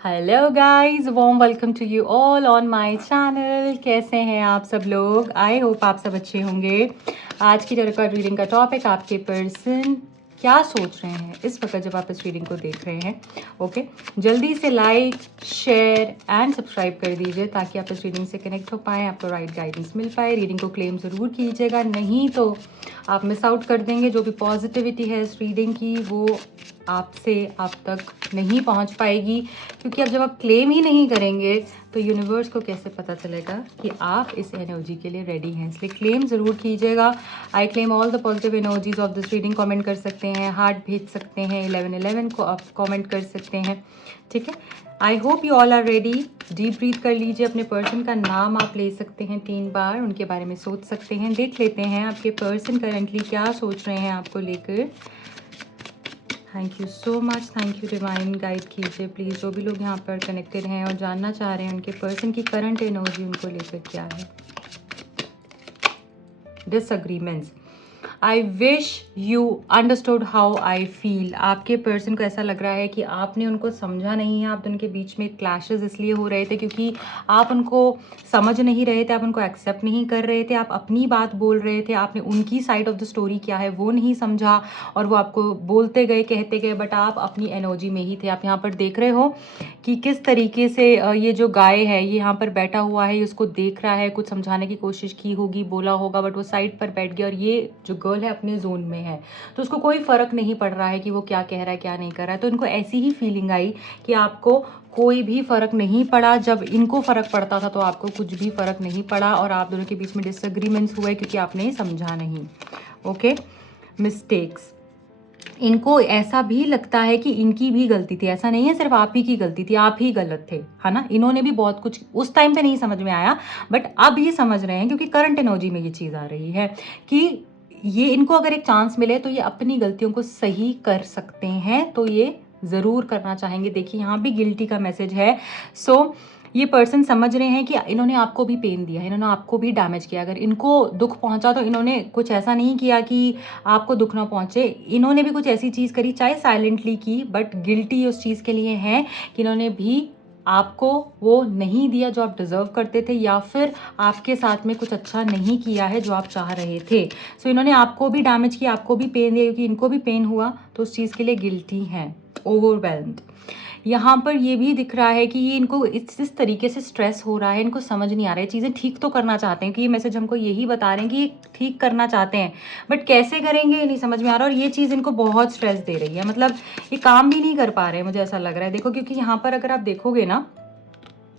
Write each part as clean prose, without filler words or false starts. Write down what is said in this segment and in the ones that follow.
Hello guys, warm welcome to you all on my channel. कैसे हैं आप सब लोग? आई होप आप सब अच्छे होंगे। आज की टैरो कार्ड रीडिंग का टॉपिक, आपके पर्सन क्या सोच रहे हैं इस वक्त जब आप इस रीडिंग को देख रहे हैं। ओके, जल्दी से लाइक, शेयर एंड सब्सक्राइब कर दीजिए ताकि आप इस रीडिंग से कनेक्ट हो पाएँ, आपको राइट गाइडेंस मिल पाए। रीडिंग को क्लेम ज़रूर कीजिएगा, नहीं तो आप मिस आउट कर देंगे। जो भी पॉजिटिविटी है इस रीडिंग की वो आपसे आप तक नहीं पहुंच पाएगी, क्योंकि अब जब आप क्लेम ही नहीं करेंगे तो यूनिवर्स को कैसे पता चलेगा कि आप इस एनर्जी के लिए रेडी हैं। इसलिए क्लेम ज़रूर कीजिएगा। I claim all the positive energies of this reading. Comment कर सकते हैं, हार्ट भेज सकते हैं, 1111 को आप कमेंट कर सकते हैं। ठीक है, I hope you all are ready. Deep breath कर लीजिए। अपने पर्सन का नाम आप ले सकते हैं 3 बार, उनके बारे में सोच सकते हैं। देख लेते हैं आपके पर्सन करंटली क्या सोच रहे हैं आपको लेकर। Thank you so much, thank you divine. Guide कीजिए प्लीज़, जो भी लोग यहाँ पर कनेक्टेड हैं और जानना चाह रहे हैं उनके पर्सन की करंट एनर्जी उनको लेकर क्या है। Disagreements. I wish you understood how I feel. आपके पर्सन को ऐसा लग रहा है कि आपने उनको समझा नहीं है। आप दोनों के बीच में क्लैशेस इसलिए हो रहे थे क्योंकि आप उनको समझ नहीं रहे थे, आप उनको एक्सेप्ट नहीं कर रहे थे। आप अपनी बात बोल रहे थे, आपने उनकी साइड ऑफ द स्टोरी क्या है वो नहीं समझा और वो आपको बोलते गए, कहते गए, बट आप अपनी एनर्जी में ही थे। आप यहाँ पर देख रहे हो कि किस तरीके से ये जो गाय है ये यहाँ पर बैठा हुआ है, उसको देख रहा है, कुछ समझाने की कोशिश की होगी, बोला होगा, बट वो साइड पर बैठ गया और ये जो गर्ल है अपने जोन में है, तो उसको कोई फर्क नहीं पड़ रहा है कि वो क्या कह रहा है क्या नहीं कर रहा है। तो इनको ऐसी ही फीलिंग आई कि आपको कोई भी फर्क नहीं पड़ा। जब इनको फर्क पड़ता था तो आपको कुछ भी फर्क नहीं पड़ा और आप दोनों के बीच में डिसएग्रीमेंट्स हुए क्योंकि आपने समझा नहीं। Okay, mistakes. इनको ऐसा भी लगता है कि इनकी भी गलती थी। ऐसा नहीं है सिर्फ आप ही की गलती थी, आप ही गलत थे, है ना। इन्होंने भी बहुत कुछ उस टाइम पे नहीं समझ में आया, बट अब ये समझ रहे हैं क्योंकि करंट एनर्जी में ये चीज़ आ रही है कि ये इनको अगर एक चांस मिले तो ये अपनी गलतियों को सही कर सकते हैं, तो ये ज़रूर करना चाहेंगे। देखिए यहाँ भी गिल्टी का मैसेज है। सो ये पर्सन समझ रहे हैं कि इन्होंने आपको भी पेन दिया, इन्होंने आपको भी डैमेज किया। अगर इनको दुख पहुंचा तो इन्होंने कुछ ऐसा नहीं किया कि आपको दुख ना पहुंचे। इन्होंने भी कुछ ऐसी चीज़ करी, चाहे साइलेंटली की, बट गिल्टी उस चीज़ के लिए है कि इन्होंने भी आपको वो नहीं दिया जो आप डिज़र्व करते थे, या फिर आपके साथ में कुछ अच्छा नहीं किया है जो आप चाह रहे थे। सो इन्होंने आपको भी डैमेज किया, आपको भी पेन दिया, क्योंकि इनको भी पेन हुआ तो उस चीज़ के लिए गिल्टी है, ओवरवेल्म्ड। यहाँ पर ये भी दिख रहा है कि ये इनको इस तरीके से स्ट्रेस हो रहा है, इनको समझ नहीं आ रहा है। चीज़ें ठीक तो करना चाहते हैं, कि ये मैसेज हमको यही बता रहे हैं कि ये ठीक करना चाहते हैं, बट कैसे करेंगे ये नहीं समझ में आ रहा। और ये चीज़ इनको बहुत स्ट्रेस दे रही है, मतलब ये काम भी नहीं कर पा रहे हैं, मुझे ऐसा लग रहा है। देखो, क्योंकि यहाँ पर अगर आप देखोगे ना,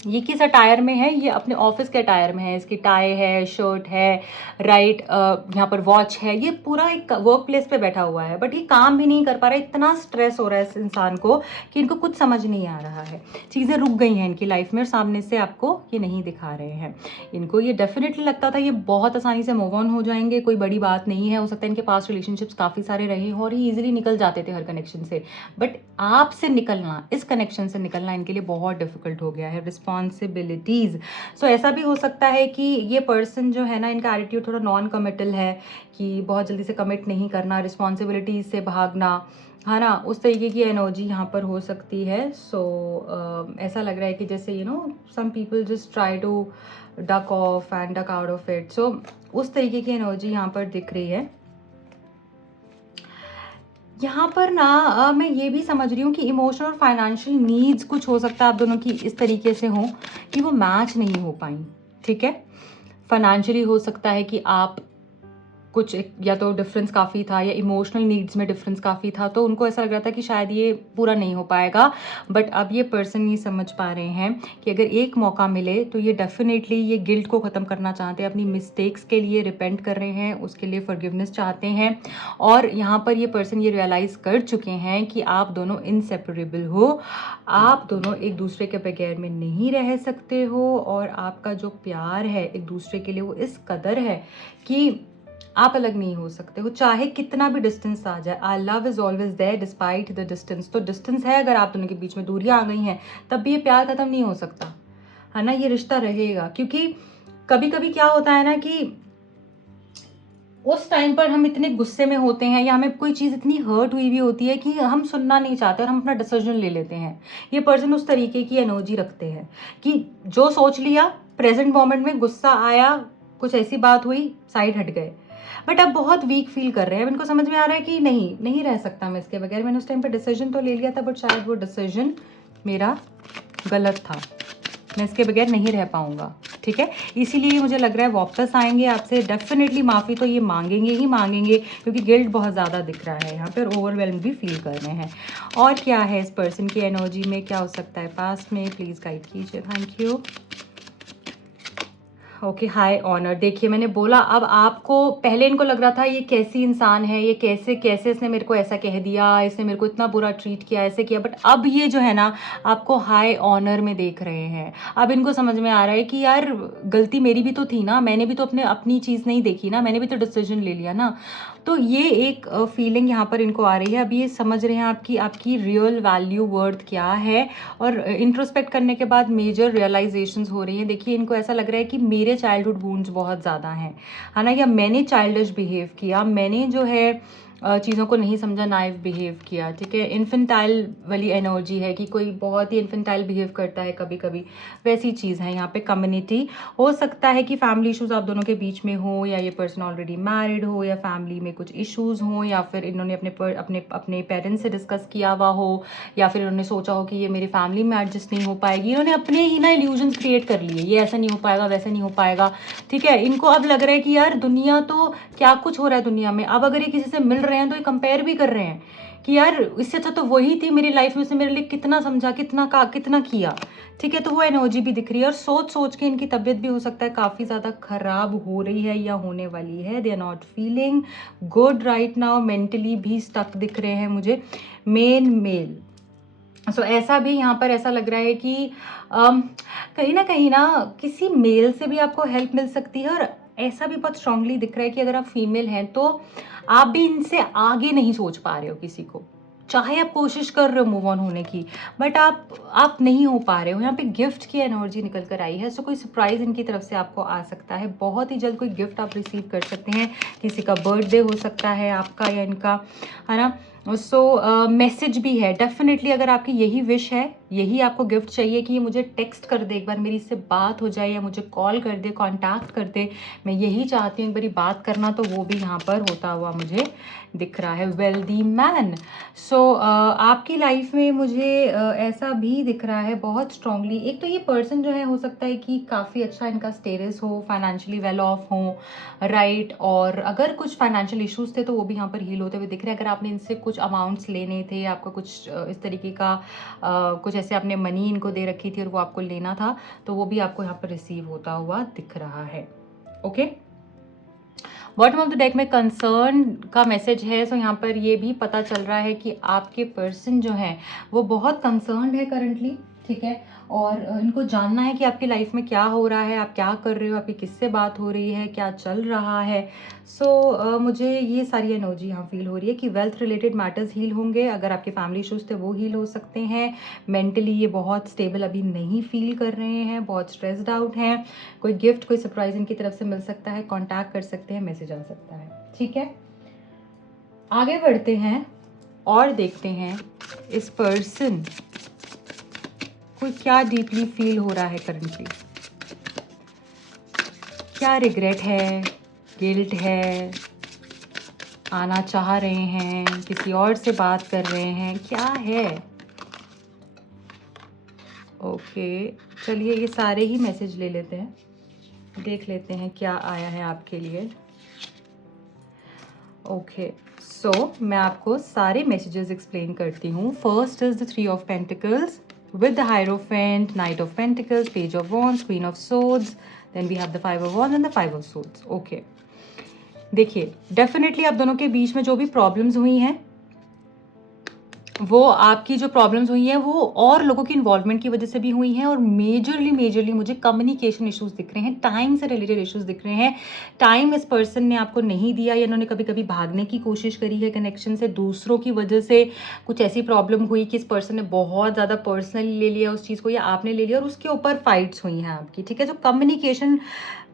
ये किस अटायर में है, ये अपने ऑफिस के अटायर में है। इसकी टाई है, शर्ट है, राइट, यहाँ पर वॉच है, ये पूरा एक वर्क प्लेस पे बैठा हुआ है, बट ये काम भी नहीं कर पा रहा है। इतना स्ट्रेस हो रहा है इस इंसान को कि इनको कुछ समझ नहीं आ रहा है। चीज़ें रुक गई हैं इनकी लाइफ में और सामने से आपको ये नहीं दिखा रहे हैं। इनको ये डेफिनेटली लगता था ये बहुत आसानी से मूव ऑन हो जाएंगे, कोई बड़ी बात नहीं है। हो सकता है इनके पास रिलेशनशिप्स काफ़ी सारे रहे हों और ये ईजिली निकल जाते थे हर कनेक्शन से, बट आपसे निकलना, इस कनेक्शन से निकलना इनके लिए बहुत डिफिकल्ट हो गया है। रिस्पॉन्सिबिलिटीज़। सो ऐसा भी हो सकता है कि ये पर्सन जो है ना, इनका एटीट्यूड थोड़ा नॉन कमिटल है, कि बहुत जल्दी से कमिट नहीं करना, रिस्पॉन्सिबिलिटीज़ से भागना, है ना, उस तरीके की एनर्जी यहाँ पर हो सकती है। सो ऐसा लग रहा है कि जैसे some people just try to duck off and duck out of it. So उस तरीके की एनर्जी यहाँ पर दिख रही है। यहाँ पर ना मैं ये भी समझ रही हूँ कि इमोशनल और फाइनेंशियल नीड्स कुछ हो सकता है आप दोनों की इस तरीके से हो कि वो मैच नहीं हो पाई। ठीक है, फाइनेंशियली हो सकता है कि आप कुछ या तो डिफरेंस काफ़ी था, या इमोशनल नीड्स में डिफरेंस काफ़ी था, तो उनको ऐसा लग रहा था कि शायद ये पूरा नहीं हो पाएगा। बट अब ये पर्सन ये समझ पा रहे हैं कि अगर एक मौका मिले तो ये डेफिनेटली ये गिल्ट को ख़त्म करना चाहते हैं, अपनी मिस्टेक्स के लिए रिपेंट कर रहे हैं, उसके लिए फॉरगिवनेस चाहते हैं। और यहाँ पर ये पर्सन ये रियलाइज़ कर चुके हैं कि आप दोनों इनसेपरेबल हो, आप दोनों एक दूसरे के बगैर में नहीं रह सकते हो, और आपका जो प्यार है एक दूसरे के लिए वो इस कदर है कि आप अलग नहीं हो सकते हो, चाहे कितना भी डिस्टेंस आ जाए। Our love is always there despite the distance. तो डिस्टेंस है, अगर आप दोनों के बीच में दूरियां आ गई हैं, तब भी ये प्यार खत्म नहीं हो सकता, है ना, ये रिश्ता रहेगा। क्योंकि कभी कभी क्या होता है ना कि, उस टाइम पर हम इतने गुस्से में होते हैं या हमें कोई चीज़ इतनी हर्ट हुई भी होती है कि हम सुनना नहीं चाहते और हम अपना डिसीजन ले लेते हैं। ये पर्सन उस तरीके की एनर्जी रखते हैं कि जो सोच लिया, प्रेजेंट मोमेंट में गुस्सा आया, कुछ ऐसी बात हुई, साइड हट गए। बट अब बहुत वीक फील कर रहे हैं। अब इनको समझ में आ रहा है कि नहीं, नहीं रह सकता मैं इसके बगैर। मैंने उस टाइम पर डिसीजन तो ले लिया था, बट शायद वो डिसीजन मेरा गलत था, मैं इसके बगैर नहीं रह पाऊंगा। ठीक है, इसीलिए मुझे लग रहा है वापस आएंगे आपसे। डेफिनेटली माफ़ी तो ये मांगेंगे ही मांगेंगे, क्योंकि गिल्ट बहुत ज़्यादा दिख रहा है यहाँ पर, ओवरवेल्म भी फील कर रहे हैं। और क्या है इस पर्सन की एनर्जी में, क्या हो सकता है पास्ट में, प्लीज़ गाइड कीजिए। Thank you. Okay, high honour. देखिए मैंने बोला, अब आपको पहले इनको लग रहा था ये कैसी इंसान है, ये कैसे कैसे इसने मेरे को ऐसा कह दिया, इसने मेरे को इतना बुरा ट्रीट किया, ऐसे किया। बट अब ये जो है ना, आपको हाई ऑनर में देख रहे हैं। अब इनको समझ में आ रहा है कि यार गलती मेरी भी तो थी ना, मैंने भी तो अपनी चीज़ नहीं देखी ना, मैंने भी तो डिसीजन ले लिया ना। तो ये एक फीलिंग यहाँ पर इनको आ रही है। अब ये समझ रहे हैं आपकी रियल वैल्यू वर्थ क्या है। और इंट्रोस्पेक्ट करने के बाद मेजर रियलाइजेशंस हो रही हैं। देखिए इनको ऐसा लग रहा है कि मेरे चाइल्डहुड वुंड्स बहुत ज़्यादा हैं, है ना, या मैंने चाइल्डिश बिहेव किया, मैंने जो है चीज़ों को नहीं समझा, नाइव बिहेव किया। ठीक है, इन्फेंटाइल वाली एनर्जी है कि कोई बहुत ही इन्फेंटाइल बिहेव करता है कभी कभी, वैसी चीज़ है यहाँ पे। कम्युनिटी हो सकता है कि फैमिली इश्यूज आप दोनों के बीच में हो, या ये पर्सन ऑलरेडी मैरिड हो, या फैमिली में कुछ इश्यूज हों, या फिर इन्होंने अपने पेरेंट्स से डिस्कस किया हुआ हो, या फिर इन्होंने सोचा हो कि ये मेरी फैमिली में एडजस्ट नहीं हो पाएगी। इन्होंने अपने ही ना इल्यूजन्स क्रिएट कर लिए, ये ऐसा नहीं हो पाएगा, वैसा नहीं हो पाएगा। ठीक है, इनको अब लग रहा है कि यार दुनिया तो क्या कुछ हो रहा है दुनिया में। अब अगर ये किसी से मिल रहे हैं तो ये कंपेयर भी कर रहे हैं कि यार इससे अच्छा तो वही थी मेरी लाइफ में, उसने मेरे लिए कितना समझा, कितना किया। ठीक है, तो वो एनर्जी भी दिख रही है। और सोच सोच के इनकी तबीयत भी हो सकता है काफ़ी ज़्यादा ख़राब हो रही है या होने वाली है। They are not feeling good right now, mentally भी स्टक दिख रहे हैं मुझे। मेल सो ऐसा भी यहाँ पर ऐसा लग रहा है कि कहीं ना किसी मेल से भी आपको हेल्प मिल सकती है। और ऐसा भी बहुत स्ट्रांगली दिख रहा है कि अगर आप फीमेल हैं तो आप भी इनसे आगे नहीं सोच पा रहे हो किसी को, चाहे आप कोशिश कर रहे हो मूव ऑन होने की, बट आप नहीं हो पा रहे हो। यहाँ पे गिफ्ट की एनर्जी निकल कर आई है। सो कोई सरप्राइज इनकी तरफ से आपको आ सकता है, बहुत ही जल्द कोई गिफ्ट आप रिसीव कर सकते हैं। किसी का बर्थडे हो सकता है आपका या इनका, है ना। सो मैसेज भी है डेफिनेटली। अगर आपकी यही विश है, यही आपको गिफ्ट चाहिए कि ये मुझे टेक्स्ट कर दे, एक बार मेरी इससे बात हो जाए, या मुझे कॉल कर दे, कांटेक्ट कर दे, मैं यही चाहती हूँ एक बारी बात करना, तो वो भी यहाँ पर होता हुआ मुझे दिख रहा है। Wealthy man. सो आपकी लाइफ में मुझे ऐसा भी दिख रहा है बहुत स्ट्रांगली। एक तो ये पर्सन जो है, हो सकता है कि काफ़ी अच्छा इनका स्टेटस हो, फाइनेंशियली वेल ऑफ हो, राइट। और अगर कुछ फाइनेंशियल इश्यूज थे तो वो भी यहाँ पर हील होते हुए दिख रहे हैं। अगर आपने इनसे कुछ अमाउंट्स लेने थे, आपका कुछ इस तरीके का कुछ ऐसे आपने मनी इनको दे रखी थी और वो आपको लेना था, तो वो भी आपको यहाँ पर रिसीव होता हुआ दिख रहा है। Okay, bottom of the deck में कंसर्न का मैसेज है। सो यहाँ पर ये भी पता चल रहा है कि आपके पर्सन जो है वो बहुत कंसर्न्ड है करंटली। ठीक है, और इनको जानना है कि आपकी लाइफ में क्या हो रहा है, आप क्या कर रहे हो, आपकी किससे बात हो रही है, क्या चल रहा है। सो मुझे ये सारी एनर्जी यहाँ फील हो रही है कि वेल्थ रिलेटेड मैटर्स हील होंगे। अगर आपके फैमिली इशूज़ थे वो हील हो सकते हैं। मेंटली ये बहुत स्टेबल अभी नहीं फील कर रहे हैं, बहुत स्ट्रेस्ड आउट हैं। कोई गिफ्ट, कोई सरप्राइज इनकी तरफ से मिल सकता है, कॉन्टैक्ट कर सकते हैं, मैसेज आ सकता है। ठीक है, आगे बढ़ते हैं और देखते हैं इस पर्सन को क्या डीपली फील हो रहा है करंटली। क्या रिग्रेट है, गिल्ट है, आना चाह रहे हैं, किसी और से बात कर रहे हैं, क्या है। ओके, चलिए ये सारे ही मैसेज ले लेते हैं, देख लेते हैं क्या आया है आपके लिए। ओके, सो मैं आपको सारे मैसेजेस एक्सप्लेन करती हूँ। First is the 3 of pentacles with the Hierophant, Knight of Pentacles, Page of Wands, Queen of Swords, then we have the 5 of Wands and the 5 of Swords. Okay, देखिए definitely आप दोनों के बीच में जो भी problems हुई हैं वो आपकी जो प्रॉब्लम्स हुई हैं वो और लोगों की इन्वॉल्वमेंट की वजह से भी हुई हैं, और मेजरली मुझे कम्युनिकेशन इश्यूज दिख रहे हैं, टाइम से रिलेटेड इश्यूज दिख रहे हैं। टाइम इस पर्सन ने आपको नहीं दिया, या इन्होंने कभी कभी भागने की कोशिश करी है कनेक्शन से, दूसरों की वजह से कुछ ऐसी प्रॉब्लम हुई कि इस पर्सन ने बहुत ज़्यादा पर्सनली ले लिया उस चीज़ को, या आपने ले लिया, और उसके ऊपर फाइट्स हुई हैं आपकी, ठीक है। जो कम्युनिकेशन,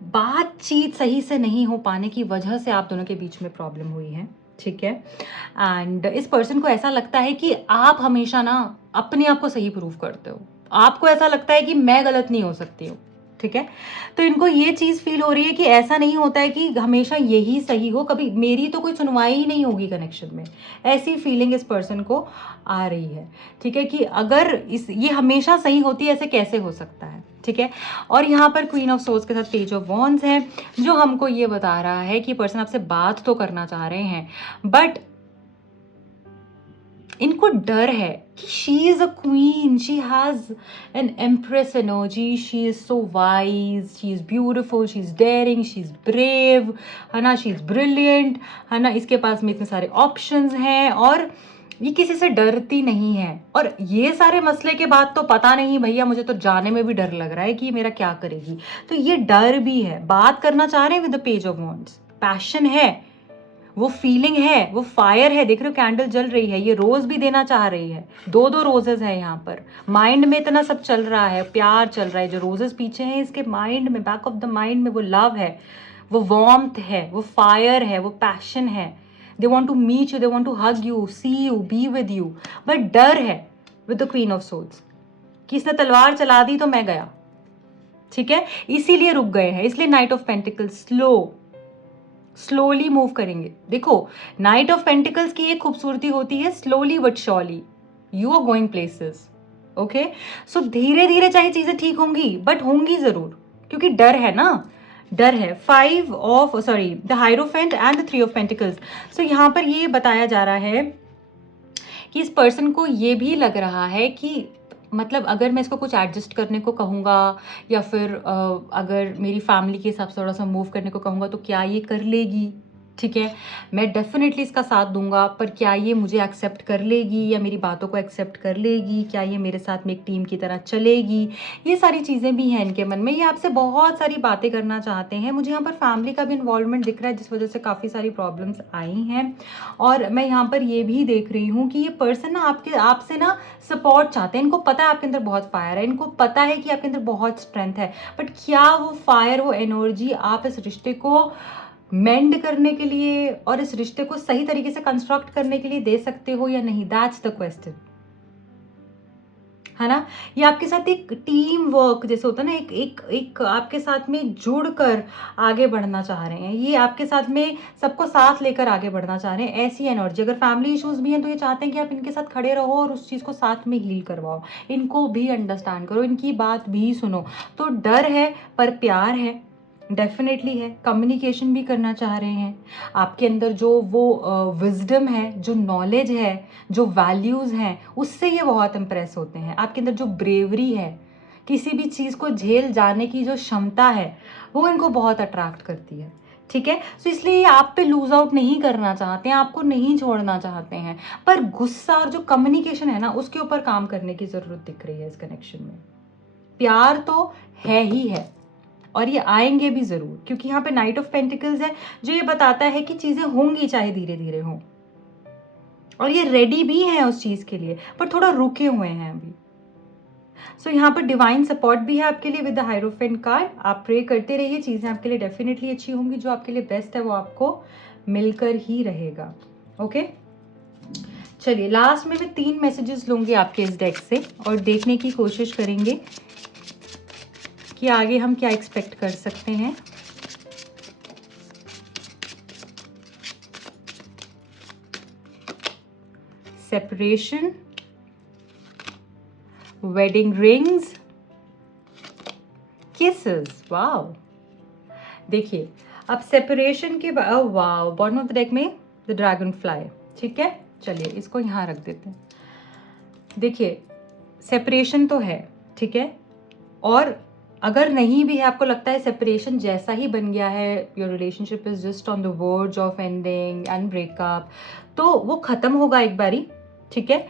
बातचीत सही से नहीं हो पाने की वजह से आप दोनों के बीच में प्रॉब्लम हुई है, ठीक है। एंड इस पर्सन को ऐसा लगता है कि आप हमेशा ना अपने आप को सही प्रूव करते हो, आपको ऐसा लगता है कि मैं गलत नहीं हो सकती हूँ, ठीक है। तो इनको ये चीज़ फील हो रही है कि ऐसा नहीं होता है कि हमेशा यही सही हो, कभी मेरी तो कोई सुनवाई ही नहीं होगी कनेक्शन में, ऐसी फीलिंग इस पर्सन को आ रही है, ठीक है। कि अगर ये हमेशा सही होती है, ऐसे कैसे हो सकता है, ठीक है। और यहाँ पर क्वीन ऑफ सोर्ड्स के साथ पेज ऑफ वॉन्ड्स है, जो हमको ये बता रहा है कि पर्सन आपसे बात तो करना चाह रहे हैं, बट इनको डर है कि she is a queen, she has an empress energy, she is so wise, she is beautiful, she is daring, she is brave, है ना, शी इज ब्रिलियंट, है ना, इसके पास में इतने सारे ऑप्शंस हैं, और ये किसी से डरती नहीं है। और ये सारे मसले के बाद तो पता नहीं भैया, मुझे तो जाने में भी डर लग रहा है कि मेरा क्या करेगी। तो ये डर भी है, बात करना चाह रहे हैं with the page of wands, passion है, वो फीलिंग है, वो फायर है, देख रहे हो कैंडल जल रही है, ये रोज भी देना चाह रही है, दो दो रोजेस है यहाँ पर, माइंड में इतना सब चल रहा है, प्यार चल रहा है, जो रोजेस पीछे हैं इसके माइंड में, बैक ऑफ द माइंड में वो लव है, वो वार्मथ है, वो फायर है, वो पैशन है, they want to meet you, they want to hug you, see you, be with you, but डर है with the queen of swords कि इसने तलवार चला दी तो मैं गया, ठीक है, इसीलिए रुक गए हैं। इसलिए night of pentacles slowly move करेंगे। देखो, नाइट ऑफ पेंटिकल्स की एक खूबसूरती होती है slowly but surely, you are going places, okay. So धीरे धीरे चाहे चीजें ठीक होंगी, बट होंगी जरूर, क्योंकि डर है ना, डर है। The hierophant and the three of pentacles. So यहाँ पर ये बताया जा रहा है कि इस पर्सन को ये भी लग रहा है कि मतलब अगर मैं इसको कुछ एडजस्ट करने को कहूँगा, या फिर अगर मेरी फैमिली के हिसाब से थोड़ा सा मूव करने को कहूँगा, तो क्या ये कर लेगी, ठीक है। मैं डेफिनेटली इसका साथ दूंगा, पर क्या ये मुझे एक्सेप्ट कर लेगी, या मेरी बातों को एक्सेप्ट कर लेगी, क्या ये मेरे साथ में एक टीम की तरह चलेगी, ये सारी चीज़ें भी हैं इनके मन में। ये आपसे बहुत सारी बातें करना चाहते हैं। मुझे यहाँ पर फैमिली का भी इन्वॉल्वमेंट दिख रहा है, जिस वजह से काफ़ी सारी प्रॉब्लम्स आई हैं। और मैं यहाँ पर ये भी देख रही हूँ कि ये पर्सन ना आपसे ना सपोर्ट चाहते हैं। इनको पता है आपके अंदर बहुत फायर है, इनको पता है कि आपके अंदर बहुत स्ट्रेंथ है, बट क्या वो फायर, वो एनर्जी आप इस रिश्ते को मेंड करने के लिए और इस रिश्ते को सही तरीके से कंस्ट्रक्ट करने के लिए दे सकते हो या नहीं, दैट्स द क्वेश्चन, है ना। ये आपके साथ एक टीम वर्क जैसे होता है ना, एक आपके साथ में जुड़कर आगे बढ़ना चाह रहे हैं, ये आपके साथ में सबको साथ लेकर आगे बढ़ना चाह रहे हैं, ऐसी एनर्जी। अगर फैमिली इश्यूज भी हैं तो ये चाहते हैं कि आप इनके साथ खड़े रहो और उस चीज़ को साथ में हील करवाओ, इनको भी अंडरस्टैंड करो, इनकी बात भी सुनो। तो डर है पर प्यार है, डेफिनेटली है। कम्युनिकेशन भी करना चाह रहे हैं। आपके अंदर जो वो विजडम है, जो नॉलेज है, जो वैल्यूज़ हैं, उससे ये बहुत इम्प्रेस होते हैं। आपके अंदर जो ब्रेवरी है, किसी भी चीज़ को झेल जाने की जो क्षमता है, वो इनको बहुत अट्रैक्ट करती है, ठीक है। तो इसलिए आप पे लूज आउट नहीं करना चाहते हैं, आपको नहीं छोड़ना चाहते हैं, पर गुस्सा और जो कम्युनिकेशन है ना, उसके ऊपर काम करने की ज़रूरत दिख रही है इस कनेक्शन में। प्यार तो है ही है, और ये आएंगे भी जरूर, क्योंकि यहाँ पे नाइट ऑफ पेंटिकल्स है, जो ये बताता है कि चीजें होंगी चाहे धीरे धीरे हो, और ये रेडी भी हैं उस चीज के लिए, पर थोड़ा रुके हुए हैं अभी। सो यहाँ पर डिवाइन सपोर्ट भी है आपके लिए विद द हायरोफेंट कार्ड। आप प्रे करते रहिए, चीजें आपके लिए डेफिनेटली अच्छी होंगी, जो आपके लिए बेस्ट है वो आपको मिलकर ही रहेगा, ओके। चलिए, लास्ट में मैं 3 मैसेजेस लूंगी आपके इस डेक से, और देखने की कोशिश करेंगे कि आगे हम क्या एक्सपेक्ट कर सकते हैं। Separation, wedding rings, kisses. Wow, देखिए अब सेपरेशन के बाद, wow, bottom of the deck में द ड्रैगन फ्लाई, ठीक है। चलिए इसको यहाँ रख देते हैं। देखिए, सेपरेशन तो है, ठीक है, और अगर नहीं भी है, आपको लगता है सेपरेशन जैसा ही बन गया है, your relationship is just on the verge of ending and breakup, तो वो खत्म होगा एक बारी, ठीक है,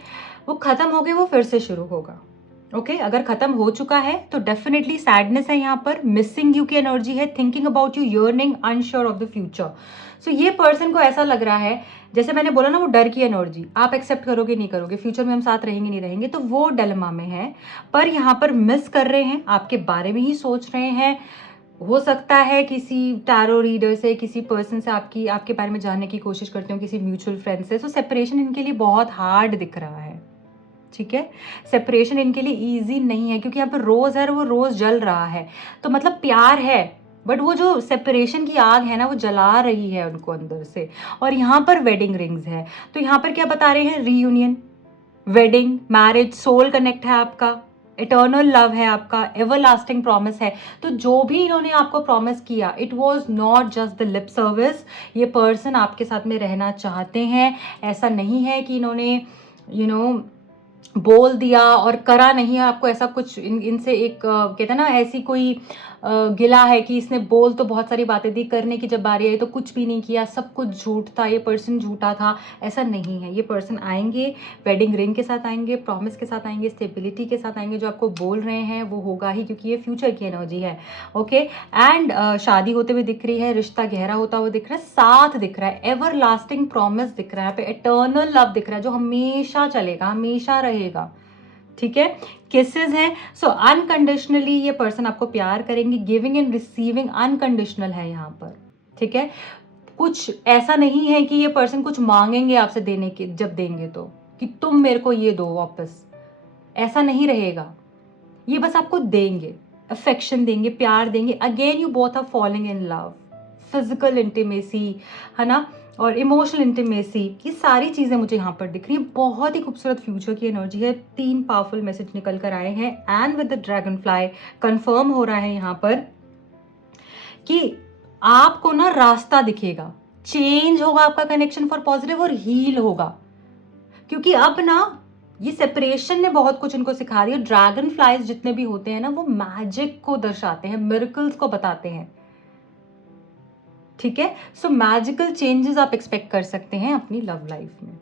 वो ख़त्म हो गई, वो फिर से शुरू होगा। ओके अगर ख़त्म हो चुका है तो डेफिनेटली सैडनेस है यहाँ पर, मिसिंग यू की एनर्जी है, thinking about you, yearning, unsure of the future. So ये पर्सन को ऐसा लग रहा है, जैसे मैंने बोला ना वो डर की एनर्जी, आप एक्सेप्ट करोगे नहीं करोगे, फ्यूचर में हम साथ रहेंगे नहीं रहेंगे, तो वो डिलेमा में है। पर यहाँ पर मिस कर रहे हैं, आपके बारे में ही सोच रहे हैं। हो सकता है किसी टैरो रीडर से, किसी पर्सन से आपके बारे में जानने की कोशिश करते हो, किसी म्यूचुअल फ्रेंड से। तो सेपरेशन इनके लिए बहुत हार्ड दिख रहा है, ठीक है, सेपरेशन इनके लिए इजी नहीं है, क्योंकि यहाँ पर रोज है, वो रोज जल रहा है, तो मतलब प्यार है, बट वो जो सेपरेशन की आग है ना वो जला रही है उनको अंदर से। और यहाँ पर वेडिंग रिंग्स है, तो यहाँ पर क्या बता रहे हैं, reunion, wedding, marriage, soul connect है आपका, इटर्नल लव है आपका, एवर लास्टिंग प्रॉमिस है। तो जो भी इन्होंने आपको प्रॉमिस किया, it was not just the lip service. ये पर्सन आपके साथ में रहना चाहते हैं, ऐसा नहीं है कि इन्होंने बोल दिया और करा नहीं है। आपको ऐसा कुछ इनसे एक कहते हैं ना, ऐसी कोई गिला है कि इसने बोल तो बहुत सारी बातें दी, करने की जब बारी आई तो कुछ भी नहीं किया, सब कुछ झूठ था, ये पर्सन झूठा था, ऐसा नहीं है। ये पर्सन आएंगे, वेडिंग रिंग के साथ आएंगे, प्रॉमिस के साथ आएंगे, स्टेबिलिटी के साथ आएंगे, जो आपको बोल रहे हैं वो होगा ही, क्योंकि ये फ्यूचर की एनर्जी है। ओके एंड शादी होते हुए दिख रही है, रिश्ता गहरा होता हुआ दिख रहा है, साथ दिख रहा है, एवर लास्टिंग प्रॉमिस दिख रहा है, यहाँ पे इटर्नल लव दिख रहा है जो हमेशा चलेगा, हमेशा रहेगा, ठीक है। किसेस हैं, सो अनकंडीशनली ये पर्सन आपको प्यार करेंगे, गिविंग एंड रिसीविंग अनकंडीशनल है यहाँ पर, ठीक है। कुछ ऐसा नहीं है कि ये पर्सन कुछ मांगेंगे आपसे देने के, जब देंगे तो कि तुम मेरे को ये दो वापस, ऐसा नहीं रहेगा। ये बस आपको देंगे, अफेक्शन देंगे, प्यार देंगे। Again you both are falling in love, physical intimacy है ना, और इमोशनल इंटीमेसी, ये सारी चीज़ें मुझे यहाँ पर दिख रही हैं। बहुत ही खूबसूरत फ्यूचर की एनर्जी है, 3 पावरफुल मैसेज निकल कर आए हैं and with the dragon fly confirm हो रहा है यहाँ पर कि आपको ना रास्ता दिखेगा, चेंज होगा आपका कनेक्शन फॉर पॉजिटिव और हील होगा। क्योंकि अब ना ये सेपरेशन ने बहुत कुछ इनको सिखा दिया। ड्रैगन फ्लाइज जितने भी होते हैं ना, वो मैजिक को दर्शाते हैं, मिरेकल्स को बताते हैं, ठीक है। सो मैजिकल चेंजेस आप एक्सपेक्ट कर सकते हैं अपनी लव लाइफ में।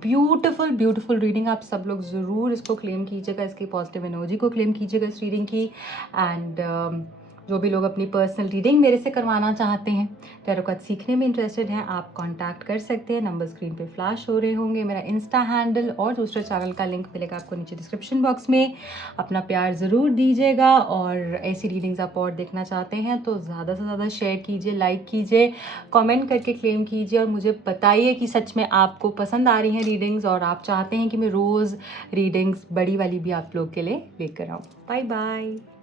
ब्यूटिफुल ब्यूटिफुल रीडिंग, आप सब लोग ज़रूर इसको क्लेम कीजिएगा, इसकी पॉजिटिव एनर्जी को क्लेम कीजिएगा इस रीडिंग की। एंड जो भी लोग अपनी पर्सनल रीडिंग मेरे से करवाना चाहते हैं, टैरो कार्ड सीखने में इंटरेस्टेड हैं, आप कांटेक्ट कर सकते हैं। नंबर स्क्रीन पे फ्लैश हो रहे होंगे। मेरा इंस्टा हैंडल और दूसरे चैनल का लिंक मिलेगा आपको नीचे डिस्क्रिप्शन बॉक्स में। अपना प्यार ज़रूर दीजिएगा, और ऐसी रीडिंग्स आप और देखना चाहते हैं तो ज़्यादा से ज़्यादा शेयर कीजिए, लाइक कीजिए, कमेंट करके क्लेम कीजिए, और मुझे बताइए कि सच में आपको पसंद आ रही हैं रीडिंग्स, और आप चाहते हैं कि मैं रोज़ रीडिंग्स बड़ी वाली भी आप लोग के लिए लेकर आऊँ। Bye bye.